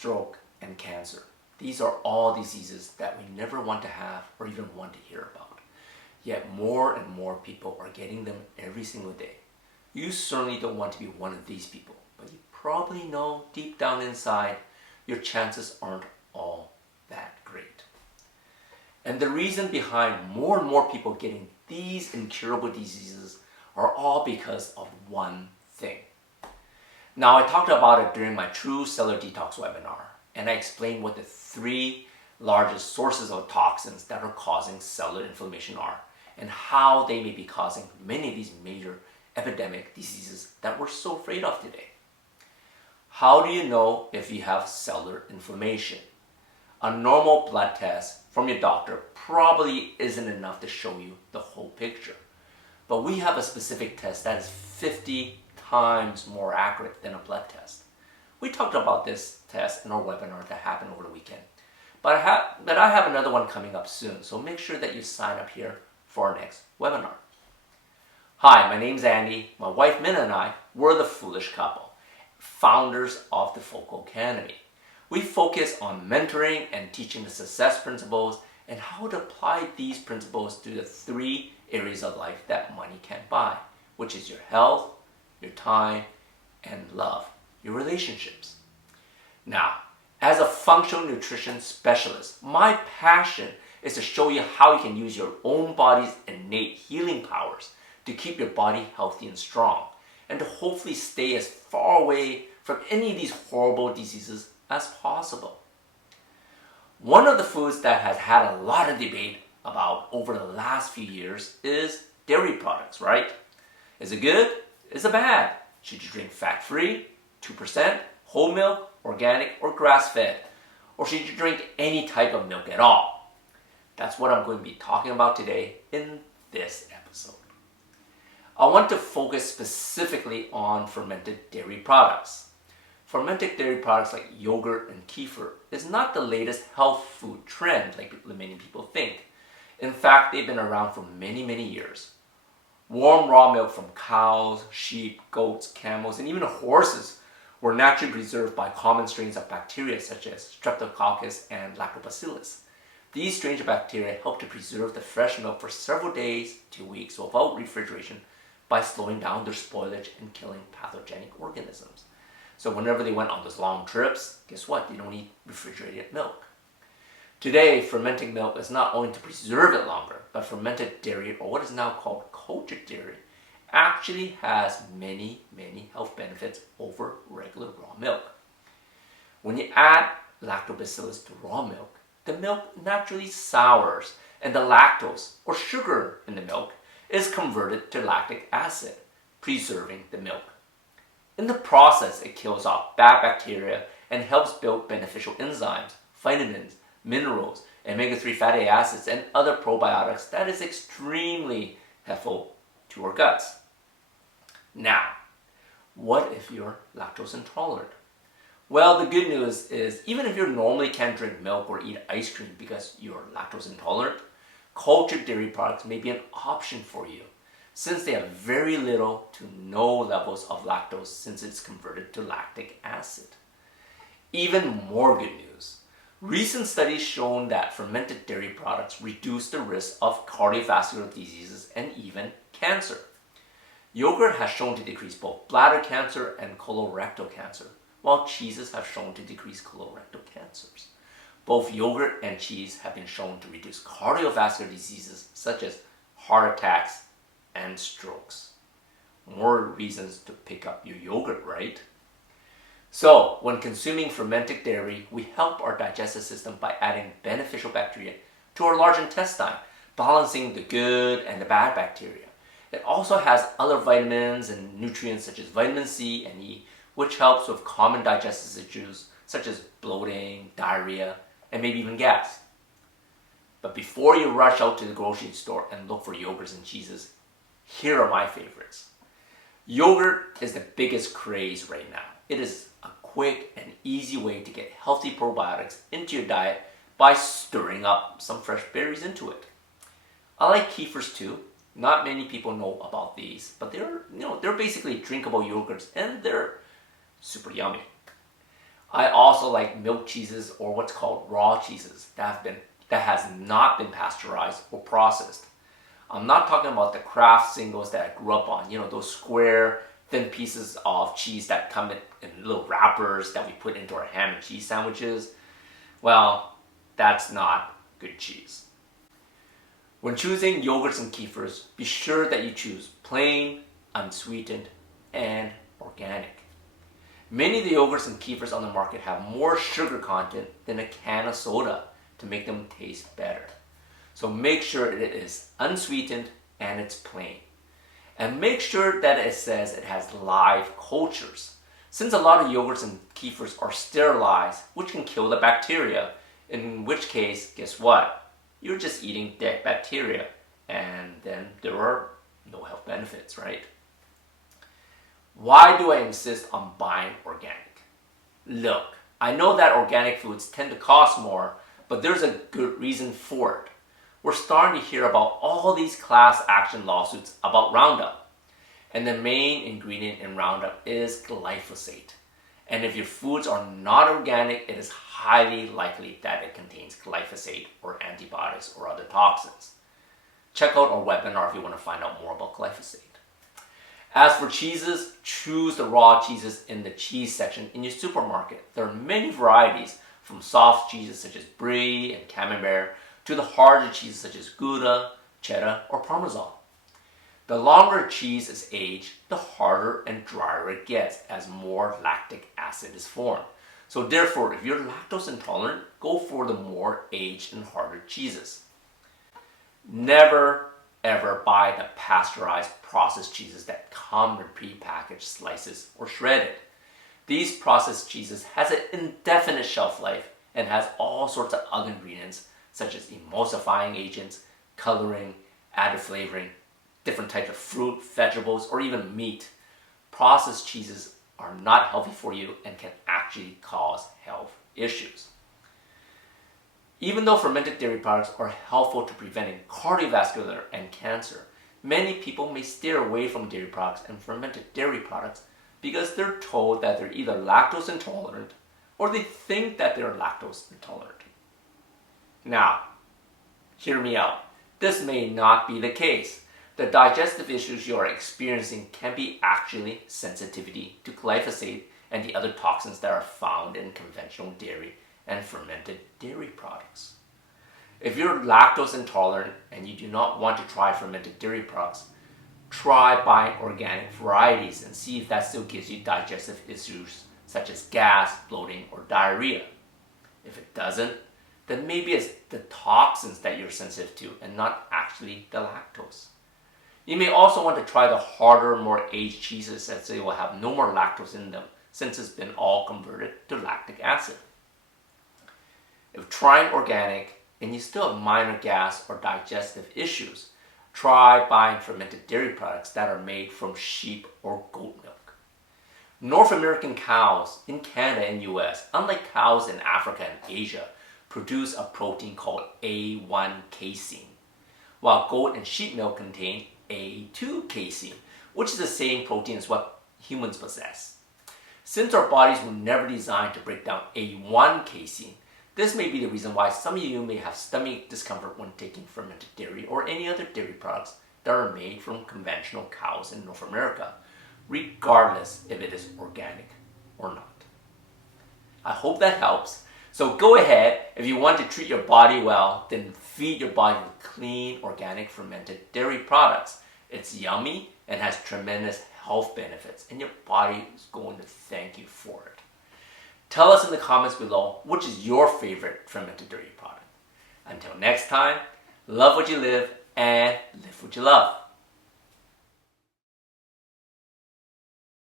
stroke, and cancer. These are all diseases that we never want to have or even want to hear about. Yet more and more people are getting them every single day. You certainly don't want to be one of these people, but you probably know deep down inside your chances aren't all that great. And the reason behind more and more people getting these incurable diseases are all because of one thing. Now, I talked about it during my True Cellular Detox webinar, and I explained what the 3 largest sources of toxins that are causing cellular inflammation are, and how they may be causing many of these major epidemic diseases that we're so afraid of today. How do you know if you have cellular inflammation? A normal blood test from your doctor probably isn't enough to show you the whole picture. But we have a specific test that is 50 times more accurate than a blood test. We talked about this test in our webinar that happened over the weekend. But I have another one coming up soon, so make sure that you sign up here for our next webinar. Hi, my name's Andy. My wife Minna and I, we're the Foolish Couple, founders of the Foco Academy. We focus on mentoring and teaching the success principles and how to apply these principles to the 3 areas of life that money can't buy, which is your health, your time, and love, your relationships. Now, as a functional nutrition specialist, my passion is to show you how you can use your own body's innate healing powers to keep your body healthy and strong, and to hopefully stay as far away from any of these horrible diseases as possible. One of the foods that has had a lot of debate about over the last few years is dairy products, right? Is it good? Is it bad? Should you drink fat-free, 2%, whole milk, organic, or grass-fed? Or should you drink any type of milk at all? That's what I'm going to be talking about today in this episode. I want to focus specifically on fermented dairy products. Fermented dairy products like yogurt and kefir is not the latest health food trend like many people think. In fact, they've been around for many, many years. Warm raw milk from cows, sheep, goats, camels, and even horses were naturally preserved by common strains of bacteria such as Streptococcus and Lactobacillus. These strains of bacteria help to preserve the fresh milk for several days to weeks without refrigeration by slowing down their spoilage and killing pathogenic organisms. So whenever they went on those long trips, guess what? They don't eat refrigerated milk. Today, fermenting milk is not only to preserve it longer, but fermented dairy, or what is now called cultured dairy, actually has many, many health benefits over regular raw milk. When you add lactobacillus to raw milk, the milk naturally sours, and the lactose, or sugar in the milk, is converted to lactic acid, preserving the milk. In the process, it kills off bad bacteria and helps build beneficial enzymes, vitamins, minerals, omega-3 fatty acids, and other probiotics that is extremely helpful to our guts. Now, what if you're lactose intolerant? Well, the good news is even if you normally can't drink milk or eat ice cream because you're lactose intolerant, cultured dairy products may be an option for you since they have very little to no levels of lactose since it's converted to lactic acid. Even more good news. Recent studies shown that fermented dairy products reduce the risk of cardiovascular diseases and even cancer. Yogurt has shown to decrease both bladder cancer and colorectal cancer, while cheeses have shown to decrease colorectal cancers. Both yogurt and cheese have been shown to reduce cardiovascular diseases such as heart attacks and strokes. More reasons to pick up your yogurt, right? So, when consuming fermented dairy, we help our digestive system by adding beneficial bacteria to our large intestine, balancing the good and the bad bacteria. It also has other vitamins and nutrients such as vitamin C and E, which helps with common digestive issues such as bloating, diarrhea, and maybe even gas. But before you rush out to the grocery store and look for yogurts and cheeses, here are my favorites. Yogurt is the biggest craze right now. It is a quick and easy way to get healthy probiotics into your diet by stirring up some fresh berries into it. I like kefirs too. Not many people know about these, but they're basically drinkable yogurts and they're super yummy. I also like milk cheeses or what's called raw cheeses that has not been pasteurized or processed. I'm not talking about the Kraft singles that I grew up on, those square, thin pieces of cheese that come in little wrappers that we put into our ham and cheese sandwiches. Well, that's not good cheese. When choosing yogurts and kefirs, be sure that you choose plain, unsweetened, and organic. Many of the yogurts and kefirs on the market have more sugar content than a can of soda to make them taste better. So make sure it is unsweetened and it's plain. And make sure that it says it has live cultures. Since a lot of yogurts and kefirs are sterilized, which can kill the bacteria, in which case, guess what? You're just eating dead bacteria, and then there are no health benefits, right? Why do I insist on buying organic? Look, I know that organic foods tend to cost more, but there's a good reason for it. We're starting to hear about all these class action lawsuits about Roundup. And the main ingredient in Roundup is glyphosate. And if your foods are not organic, it is highly likely that it contains glyphosate or antibiotics or other toxins. Check out our webinar if you want to find out more about glyphosate. As for cheeses, choose the raw cheeses in the cheese section in your supermarket. There are many varieties, from soft cheeses such as brie and camembert to the harder cheeses such as Gouda, cheddar, or Parmesan. The longer cheese is aged, the harder and drier it gets as more lactic acid is formed. So therefore, if you're lactose intolerant, go for the more aged and harder cheeses. Never ever buy the pasteurized processed cheeses that come in pre-packaged slices or shredded. These processed cheeses has an indefinite shelf life and has all sorts of other ingredients such as emulsifying agents, coloring, added flavoring, different types of fruit, vegetables, or even meat. Processed cheeses are not healthy for you and can actually cause health issues. Even though fermented dairy products are helpful to preventing cardiovascular and cancer, many people may steer away from dairy products and fermented dairy products because they're told that they're either lactose intolerant or they think that they're lactose intolerant. Now, hear me out. This may not be the case. The digestive issues you are experiencing can be actually sensitivity to glyphosate and the other toxins that are found in conventional dairy and fermented dairy products. If you're lactose intolerant and you do not want to try fermented dairy products, try buying organic varieties and see if that still gives you digestive issues such as gas, bloating, or diarrhea. If it doesn't, then maybe it's the toxins that you're sensitive to and not actually the lactose. You may also want to try the harder, more aged cheeses as they will have no more lactose in them since it's been all converted to lactic acid. If trying organic and you still have minor gas or digestive issues, try buying fermented dairy products that are made from sheep or goat milk. North American cows in Canada and US, unlike cows in Africa and Asia, produce a protein called A1 casein, while goat and sheep milk contain A2 casein, which is the same protein as what humans possess. Since our bodies were never designed to break down A1 casein, this may be the reason why some of you may have stomach discomfort when taking fermented dairy or any other dairy products that are made from conventional cows in North America, regardless if it is organic or not. I hope that helps. So go ahead, if you want to treat your body well, then feed your body with clean, organic, fermented dairy products. It's yummy and has tremendous health benefits, and your body is going to thank you for it. Tell us in the comments below which is your favorite fermented dairy product. Until next time, love what you live and live what you love.